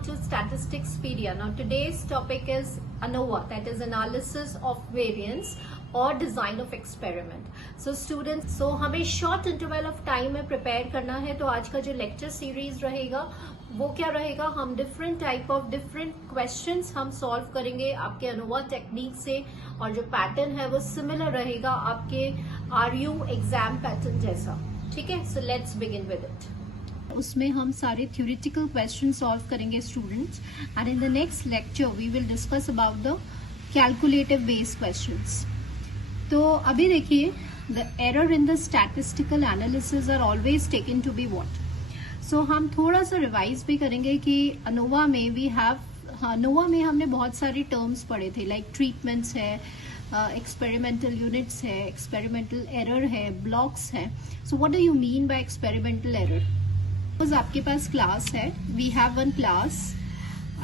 on to Statisticspedia. Now today's topic is ANOVA, that is analysis of variance और design of experiment. So students, so हमें short interval of time में prepare करना है. तो आज का जो लेक्चर सीरीज रहेगा वो क्या रहेगा, हम different type of different questions हम सॉल्व करेंगे आपके अनोवा टेक्निक से, और जो पैटर्न है वो सिमिलर रहेगा आपके आरयू एग्जाम पैटर्न जैसा. ठीक है, so let's begin with it. उसमें हम सारे थ्योरेटिकल क्वेश्चन सॉल्व करेंगे students, and in the next lecture we will discuss about the calculative based questions. तो अभी देखिए, the error in the statistical analysis are always taken to be what. So हम थोड़ा सा रिवाइज भी करेंगे कि अनोवा में वी हैव, अनोवा में हमने बहुत सारी टर्म्स पढ़े थे, लाइक ट्रीटमेंट्स है, एक्सपेरिमेंटल यूनिट्स है, एक्सपेरिमेंटल एरर है, ब्लॉक्स है. So what do you mean by experimental error? Because आपके पास क्लास है, we have one class,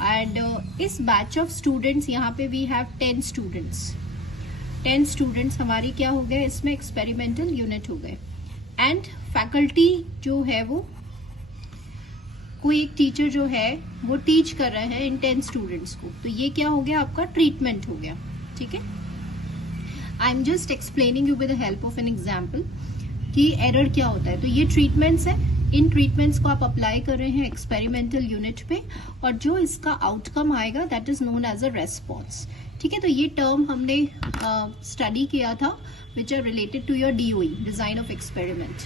and इस बैच ऑफ स्टूडेंट्स यहाँ पे वी हैव 10 स्टूडेंट्स. 10 स्टूडेंट्स हमारी क्या हो गए, इसमें एक्सपेरिमेंटल यूनिट हो गए. एंड फैकल्टी जो है वो, कोई एक टीचर जो है वो टीच कर रहे हैं इन 10 स्टूडेंट्स को. तो ये क्या हो गया, आपका ट्रीटमेंट हो गया. ठीक है, I am just explaining you with the help of an example कि एरर क्या होता है. तो ये ट्रीटमेंट्स है, इन ट्रीटमेंट्स को आप अप्लाई कर रहे हैं एक्सपेरिमेंटल यूनिट पे, और जो इसका आउटकम आएगा that is known as a response. ठीक है, तो ये टर्म हमने स्टडी किया था, which are related to your DOE, design of experiment.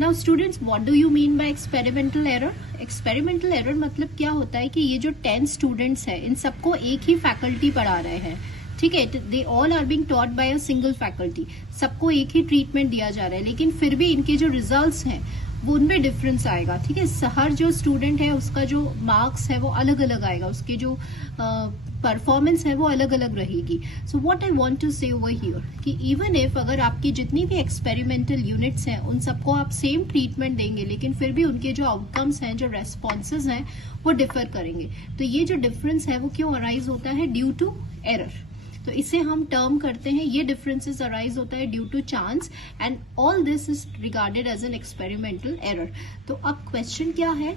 Now students, what do you mean by experimental error? Experimental error मतलब क्या होता है कि ये जो 10 स्टूडेंट्स है इन सबको एक ही फैकल्टी पढ़ा रहे हैं. ठीक है, they all are being taught by a single faculty. सबको एक ही ट्रीटमेंट दिया जा रहा है, लेकिन फिर भी इनके जो रिजल्ट्स हैं वो उनमें डिफरेंस आएगा. ठीक है, हर जो स्टूडेंट है उसका जो मार्क्स है वो अलग अलग आएगा, उसकी जो परफॉर्मेंस है वो अलग अलग रहेगी. So what I want to say over here कि इवन इफ अगर आपकी जितनी भी एक्सपेरिमेंटल यूनिट्स हैं उन सबको आप सेम ट्रीटमेंट देंगे, लेकिन फिर भी उनके जो आउटकम्स हैं, जो रेस्पॉन्सेज हैं वो डिफर करेंगे. तो ये जो डिफरेंस है वो क्यों अराइज होता है? Due to error. तो इसे हम टर्म करते हैं, ये डिफरेंसेस अराइज होता है due to chance, and all this is regarded as an experimental error. तो अब क्वेश्चन क्या है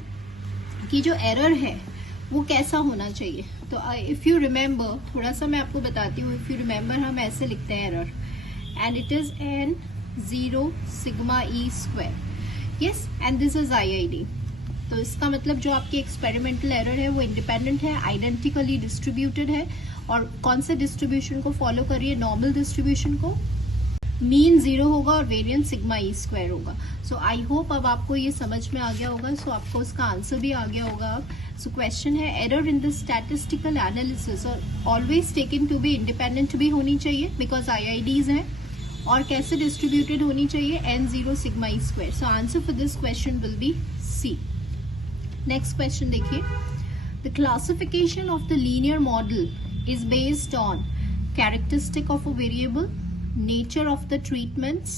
कि जो एरर है वो कैसा होना चाहिए. तो इफ यू रिमेम्बर, थोड़ा सा मैं आपको बताती हूँ. इफ यू रिमेम्बर, हम ऐसे लिखते हैं error, and it is n0 sigma e square. Yes, and this is IID. तो इसका मतलब जो आपकी एक्सपेरिमेंटल एरर है वो इंडिपेंडेंट है, आइडेंटिकली डिस्ट्रीब्यूटेड है, और कौन से डिस्ट्रीब्यूशन को फॉलो करिए, नॉर्मल डिस्ट्रीब्यूशन को. मीन 0 होगा और वेरिएंस सिग्मा ई स्क्वायर होगा. सो आई होप अब आपको ये समझ में आ गया होगा. सो आपको उसका आंसर भी आ गया होगा अब. सो क्वेश्चन है, error in the statistical analysis और always taken to be independent भी होनी चाहिए बिकॉज IIDs हैं, और कैसे डिस्ट्रीब्यूटेड होनी चाहिए, n0 sigma E square. So answer for this question will be C. Next question देखिए, the classification of the linear model is based on characteristic of a variable, nature of the treatments,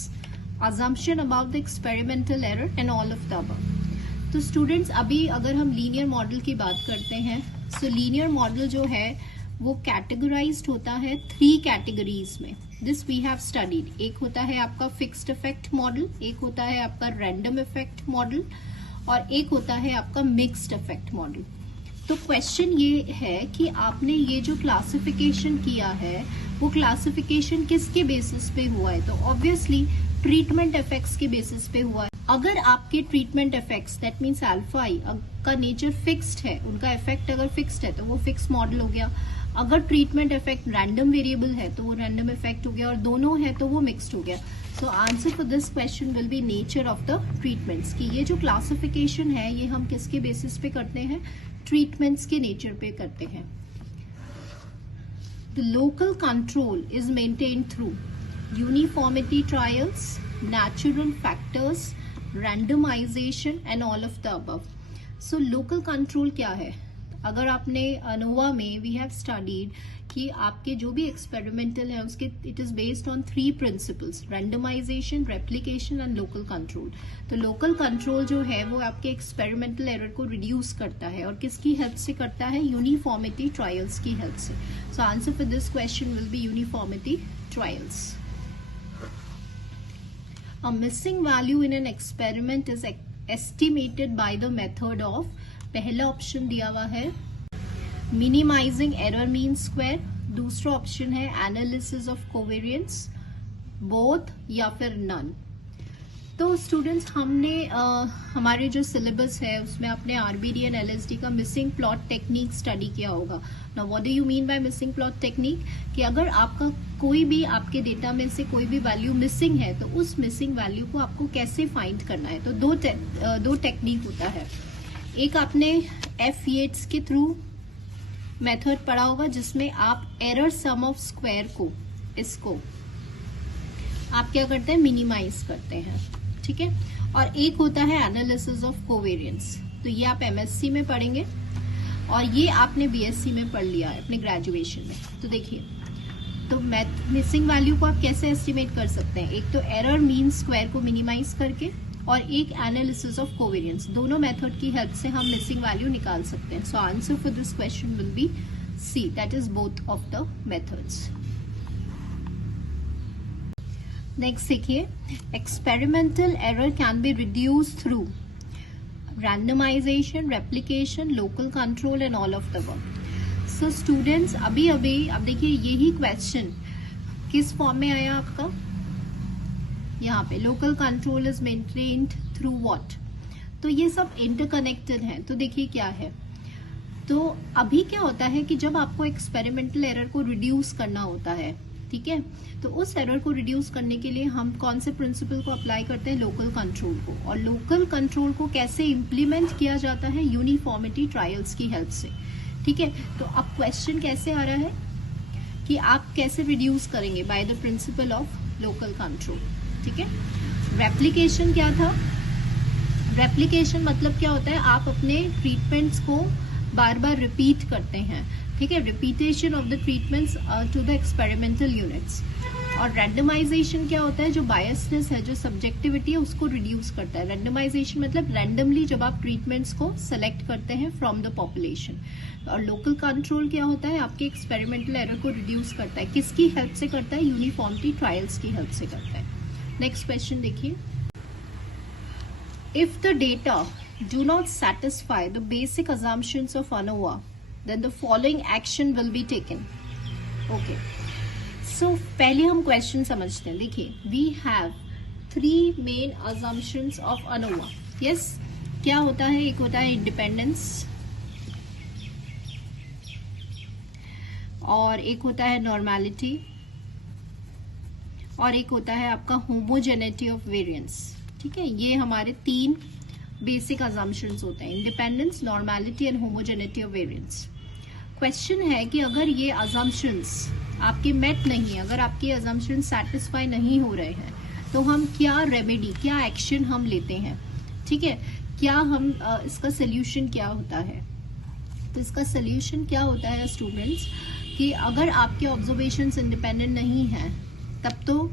assumption about the experimental error and all of the above. तो students, अभी अगर हम linear model की बात करते हैं, सो linear model जो है वो कैटेगराइज्ड होता है 3 कैटेगरीज में. This we have studied. एक होता है आपका फिक्स्ड इफेक्ट मॉडल, एक होता है आपका रैंडम इफेक्ट मॉडल, और एक होता है आपका मिक्स्ड इफेक्ट मॉडल. तो क्वेश्चन ये है कि आपने ये जो क्लासिफिकेशन किया है वो क्लासिफिकेशन किसके बेसिस पे हुआ है? तो ऑब्वियसली ट्रीटमेंट इफेक्ट्स के बेसिस पे हुआ है. अगर आपके treatment effects, that means alpha I का नेचर फिक्स्ड है, उनका इफेक्ट अगर फिक्स्ड है तो वो फिक्स मॉडल हो गया. अगर ट्रीटमेंट इफेक्ट रैंडम वेरिएबल है तो वो रैंडम इफेक्ट हो गया, और दोनों है तो वो मिक्स्ड हो गया. सो answer for this question will be nature of the treatments. कि ये जो क्लासिफिकेशन है ये हम किसके बेसिस पे करते हैं? ट्रीटमेंट्स के नेचर पे करते हैं. The local control is maintained through uniformity trials, natural factors, randomization and all of the above. So local control क्या है? अगर आपने अनोवा में वी हैव स्टडीड कि आपके जो भी एक्सपेरिमेंटल है उसके it is based on 3 principles, randomization, replication and local control. तो लोकल कंट्रोल जो है वो आपके एक्सपेरिमेंटल एरर को रिड्यूस करता है, और किसकी हेल्प से करता है? यूनिफॉर्मिटी ट्रायल्स की हेल्प से. सो answer for this question will B uniformity trials. A missing value in an experiment is estimated by the method of पहला ऑप्शन दिया हुआ है मिनिमाइजिंग एरर मीन स्क्वायर, दूसरा ऑप्शन है एनालिसिस ऑफ कोवेरियंस, बोथ या फिर none. तो students हमने हमारे जो सिलेबस है उसमें अपने आरबीडी एंड एलएसडी का मिसिंग प्लॉट टेक्निक स्टडी किया होगा। Now what do you mean bye missing plot technique, कि अगर आपका कोई भी आपके डेटा में से कोई भी वैल्यू मिसिंग है तो उस मिसिंग वैल्यू को आपको कैसे फाइंड करना है। तो दो टेक्निक होता है। एक आपने एफ येट्स के थ्रू मेथड पढ़ा होगा जिसमें आप एरर सम ऑफ स्क्वायर को, इसको आप क्या करते हैं, मिनिमाइज करते हैं, ठीक है। और एक होता है एनालिसिस ऑफ कोवेरियंस, तो ये आप एमएससी में पढ़ेंगे और ये आपने बीएससी में पढ़ लिया है अपने ग्रेजुएशन में। तो देखिए, तो मिसिंग वैल्यू को आप कैसे एस्टिमेट कर सकते हैं, एक तो एरर मीन स्क्वायर को मिनिमाइज करके और एक एनालिसिस ऑफ कोवेरियंस, दोनों मेथड की हेल्प से हम मिसिंग वैल्यू निकाल सकते हैं। So answer for this question will be C, that is both of the methods. Next देखिए, experimental error can be reduce through randomization, replication, local control and all of the work. So students अभी अब देखिए यही question किस form में आया आपका, यहाँ पे local control is maintained through what. तो ये सब इंटरकनेक्टेड है। तो देखिए क्या है, तो अभी क्या होता है कि जब आपको एक्सपेरिमेंटल एरर को रिड्यूस करना होता है, ठीक है, तो उस एरर को रिड्यूस करने के लिए हम कौन से प्रिंसिपल को अप्लाई करते हैं, लोकल कंट्रोल को। और लोकल कंट्रोल को कैसे इंप्लीमेंट किया जाता है, यूनिफॉर्मिटी ट्रायल्स की हेल्प से, ठीक है। तो अब क्वेश्चन कैसे आ रहा है कि आप कैसे रिड्यूस करेंगे, by the principle of local control, ठीक है। रेप्लिकेशन क्या था, रेप्लिकेशन मतलब क्या होता है, आप अपने ट्रीटमेंट्स को बार बार रिपीट करते हैं, ठीक है, repetition of the treatments to the experimental units. और रैंडमाइजेशन क्या होता है, जो बायसनेस है, जो सब्जेक्टिविटी है, उसको रिड्यूस करता है। रैंडमाइजेशन मतलब रैंडमली जब आप ट्रीटमेंट्स को सेलेक्ट करते हैं फ्रॉम द पॉपुलेशन। और लोकल कंट्रोल क्या होता है, आपके एक्सपेरिमेंटल एरर को रिड्यूस करता है। किसकी हेल्प से करता है, यूनिफॉर्मिटी ट्रायल्स की हेल्प से करता है। नेक्स्ट क्वेश्चन देखिए, if the data do not satisfy the basic assumptions of ANOVA, then the following action will be taken. Okay. So पहले हम क्वेश्चन समझते हैं। देखिए, we have 3 main assumptions of ANOVA. Yes, क्या होता है, एक होता है इंडिपेंडेंस, और एक होता है नॉर्मेलिटी, और एक होता है आपका होमोजेनिटी ऑफ वेरिएंस, ठीक है। ये हमारे 3 बेसिक अजम्पशंस होते हैं, independence, normality and homogeneity of variance. Question है कि अगर ये अजम्पशंस आपके मेट नहीं है, अगर आपके अजम्पशंस सेटिस्फाई नहीं हो रहे हैं, तो हम क्या रेमेडी, क्या एक्शन हम लेते हैं, ठीक है, क्या हम इसका सोल्यूशन क्या होता है। तो इसका सोल्यूशन क्या होता है स्टूडेंट्स, कि अगर आपके ऑब्जर्वेशंस इंडिपेंडेंट नहीं हैं, तब तो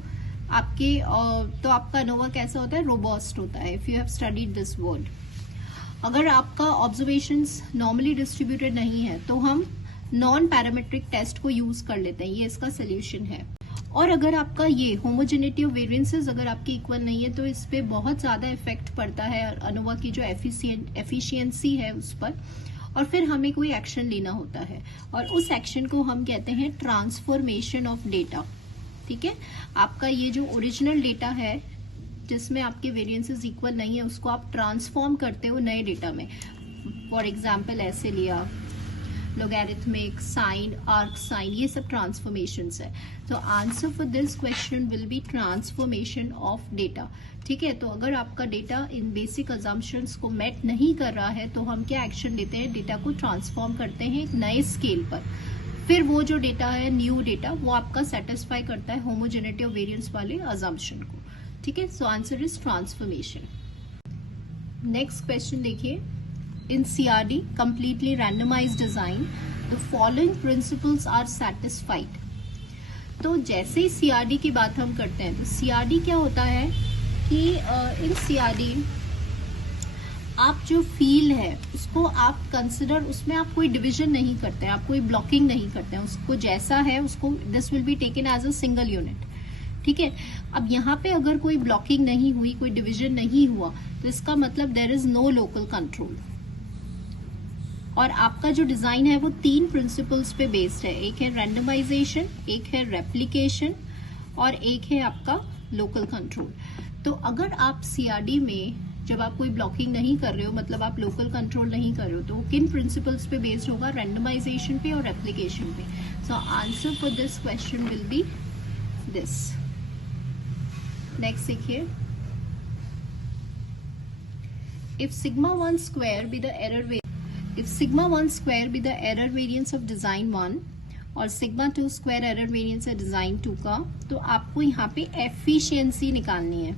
आपका ANOVA कैसा होता है, रोबस्ट होता है। If you have studied this word, अगर आपका ऑब्जर्वेशंस नॉर्मली डिस्ट्रीब्यूटेड नहीं है तो हम नॉन पैरामीट्रिक टेस्ट को यूज कर लेते हैं, ये इसका सोल्यूशन है। और अगर आपका ये होमोजेनिटी ऑफ वेरिएंसेस अगर आपकी इक्वल नहीं है तो इस पे बहुत ज्यादा इफेक्ट पड़ता है ANOVA की जो एफिशिएंसी है उस पर, और फिर हमें कोई एक्शन लेना होता है, और उस एक्शन को हम कहते हैं ट्रांसफॉर्मेशन ऑफ डेटा, ठीक है। आपका ये जो ओरिजिनल डेटा है जिसमें आपके वेरिएंसेस इक्वल नहीं है, उसको आप ट्रांसफॉर्म करते हो नए डेटा में। फॉर एग्जांपल ऐसे लिया, लोगैरिथमिक, साइन, आर्क साइन, ये सब ट्रांसफॉर्मेशंस है। तो answer for this question will B transformation of data, ठीक है। तो अगर आपका डेटा इन बेसिक अजम्पशंस को मेट नहीं कर रहा है तो हम क्या एक्शन लेते हैं, डेटा को ट्रांसफॉर्म करते हैं एक नए स्केल पर। फिर वो जो डेटा है, न्यू डेटा, वो आपका सेटिस्फाई करता है होमोजेनिटी ऑफ वेरिएंस वाले अजम्पशन को, ठीक है। So answer is transformation. Next question देखिए, इन CRD completely randomized design the following principles are satisfied। तो जैसे ही CRD की बात हम करते हैं, तो CRD क्या होता है कि इन CRD आप जो फील्ड है उसको आप कंसिडर, उसमें आप कोई डिवीजन नहीं करते हैं, आप कोई ब्लॉकिंग नहीं करते हैं, उसको जैसा है उसको this will be taken as a single unit, ठीक है। अब यहाँ पे अगर कोई ब्लॉकिंग नहीं हुई, कोई डिवीजन नहीं हुआ, तो इसका मतलब there is no local control, और आपका जो डिजाइन है वो 3 प्रिंसिपल्स पे बेस्ड है, एक है रैंडमाइजेशन, एक है रेप्लिकेशन और एक है आपका लोकल कंट्रोल। तो अगर आप सीआरडी में जब आप कोई ब्लॉकिंग नहीं कर रहे हो, मतलब आप लोकल कंट्रोल नहीं कर रहे हो, तो किन प्रिंसिपल्स पे बेस्ड होगा? रैंडमाइजेशन पे और रेप्लिकेशन पे। सो answer for this question will B this. Next देखिए, if sigma 1 square be the error variance of design 1 और sigma 2 square error variance है design 2 का, तो आपको यहाँ पे एफिशिएंसी निकालनी है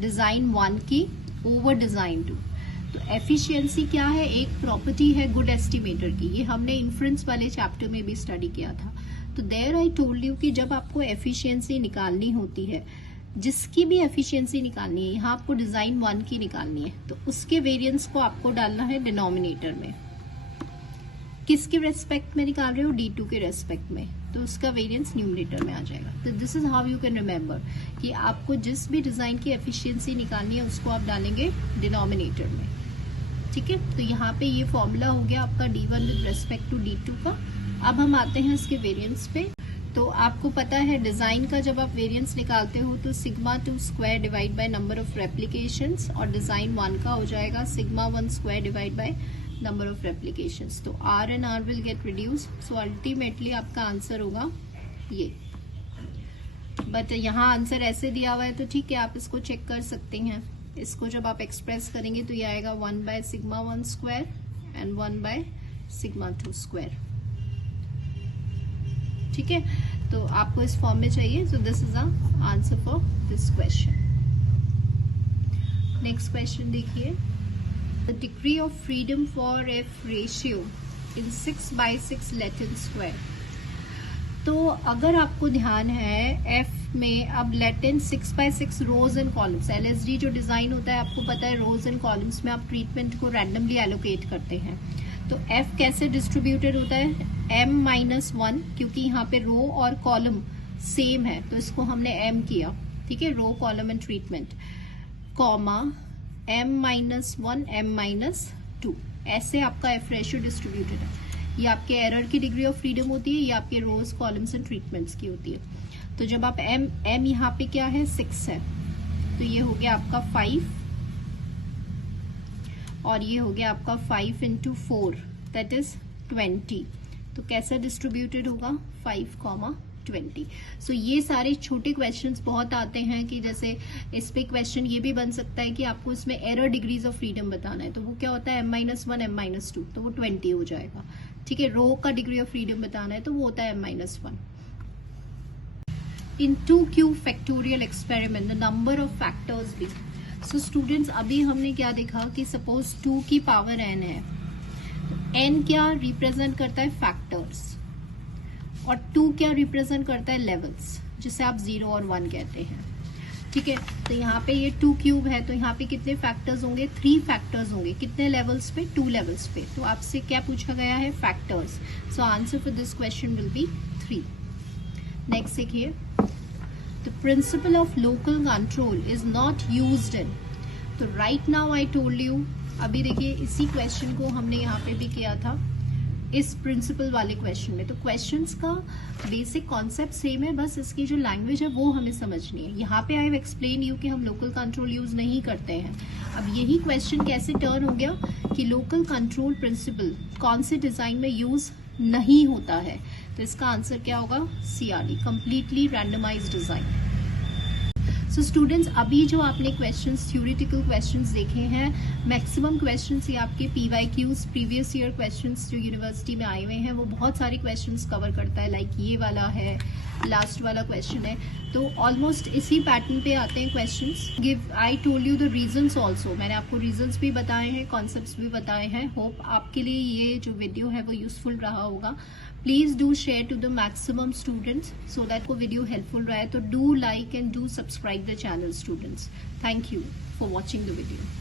डिजाइन 1 की ओवर डिजाइन 2। तो एफिशिएंसी क्या है? एक प्रॉपर्टी है गुड एस्टिमेटर की, ये हमने इन्फ्रेंस वाले चैप्टर में भी स्टडी किया था। तो देयर आई टोल्ड यू कि जब आपको एफिशिएंसी निकालनी होती है, जिसकी भी एफिशिएंसी निकालनी है, यहाँ आपको डिजाइन 1 की निकालनी है, तो उसके वेरिएंस को आपको डालना है डिनोमिनेटर में। किसके रेस्पेक्ट में निकाल रहे हो? D2 के रेस्पेक्ट में, तो उसका वेरिएंस न्यूमरेटर में आ जाएगा। तो this is how you can remember कि आपको जिस भी डिजाइन की एफिशिएंसी निकालनी है उसको आप डालेंगे डिनोमिनेटर में। ठीक है, तो यहाँ पे ये फॉर्मूला हो गया आपका D1 with respect to D2 का। अब हम आते हैं इसके वेरिएंस पे। तो आपको पता है डिजाइन का जब आप वेरिएंस निकालते हो तो sigma 2 square divide by number of replications, और डिजाइन 1 का हो जाएगा sigma 1 square divide by number of replications. तो R and R will get reduce, so ultimately आपका आंसर होगा ये। बट यहाँ आंसर ऐसे दिया हुआ है तो ठीक है, आप इसको चेक कर सकते हैं। इसको जब आप एक्सप्रेस करेंगे तो ये आएगा 1 by sigma 1 square and 1 by sigma 2 square. ठीक है, तो आपको इस फॉर्म में चाहिए। So this is the answer for this question. Next question देखिए, the degree of freedom for F ratio in 6/6 Latin square. तो अगर आपको ध्यान है एफ में अब Latin 6/6 rows and columns, LSD जो डिजाइन होता है आपको पता है रोज एंड कॉलम्स में आप ट्रीटमेंट को रैंडमली एलोकेट करते हैं। तो f कैसे डिस्ट्रीब्यूटेड होता है? m-1, क्योंकि यहाँ पे रो और कॉलम सेम है तो इसको हमने m किया। ठीक है, row column and treatment, comma m-1 m-2, ऐसे आपका f रेशियो डिस्ट्रीब्यूटेड है। ये आपके एरर की डिग्री ऑफ फ्रीडम होती है, ये आपके रोज कॉलम्स एंड ट्रीटमेंट्स की होती है। तो जब आप m यहाँ पे क्या है 6 है, तो ये हो गया आपका 5 और ये हो गया आपका 5 × 4 दैट इज 20। तो कैसा डिस्ट्रीब्यूटेड होगा? 5,20। सो ये सारे छोटे क्वेश्चंस बहुत आते हैं कि जैसे इस पे क्वेश्चन ये भी बन सकता है कि आपको इसमें एरर डिग्रीज ऑफ फ्रीडम बताना है, तो वो क्या होता है m-1 m-2, तो वो 20 हो जाएगा। ठीक है, रो का डिग्री ऑफ फ्रीडम बताना है तो वो होता है m-1। In 2Q factorial experiment the number of factors भी। सो स्टूडेंट्स, अभी हमने क्या देखा कि सपोज 2 की पावर n है, तो n क्या रिप्रेजेंट करता है? फैक्टर्स, और 2 क्या रिप्रेजेंट करता है? लेवल्स, जिसे आप 0 और 1 कहते हैं। ठीक है, तो यहाँ पे ये 2 क्यूब है, तो यहाँ पे कितने फैक्टर्स होंगे? 3 फैक्टर्स होंगे। कितने लेवल्स पे? 2 लेवल्स पे। तो आपसे क्या पूछा गया है? Factors. So answer for this question will B 3। Next देखिए, the principle of local control is not used in। तो right now I told you, अभी देखिए इसी क्वेश्चन को हमने यहाँ पे भी किया था इस प्रिंसिपल वाले क्वेश्चन में। तो क्वेश्चंस का बेसिक कॉन्सेप्ट सेम है, बस इसकी जो लैंग्वेज है वो हमें समझनी है। यहाँ पे आई हैव एक्सप्लेन यू कि हम लोकल कंट्रोल यूज नहीं करते हैं। अब यही क्वेश्चन कैसे टर्न हो गया कि लोकल कंट्रोल प्रिंसिपल कौन से डिजाइन में यूज नहीं होता है, तो इसका आंसर क्या होगा? CRD, completely randomized design. So students, अभी जो आपने क्वेश्चंस, थ्योरेटिकल क्वेश्चंस देखे हैं, मैक्सिमम क्वेश्चंस ये आपके PYQs, प्रीवियस ईयर क्वेश्चंस जो यूनिवर्सिटी में आए हुए हैं, वो बहुत सारे क्वेश्चंस कवर करता है। लाइक ये वाला है, लास्ट वाला क्वेश्चन है, तो ऑलमोस्ट इसी पैटर्न पे आते हैं questions. Give I told you the reasons also, मैंने आपको रीजंस भी बताए हैं, कॉन्सेप्ट्स भी बताए हैं। होप आपके लिए ये जो वीडियो है वो यूजफुल रहा होगा। Please do share to the maximum students so that को वीडियो हेल्पफुल रहे। तो do like and do subscribe the channel students. Thank you for watching the video.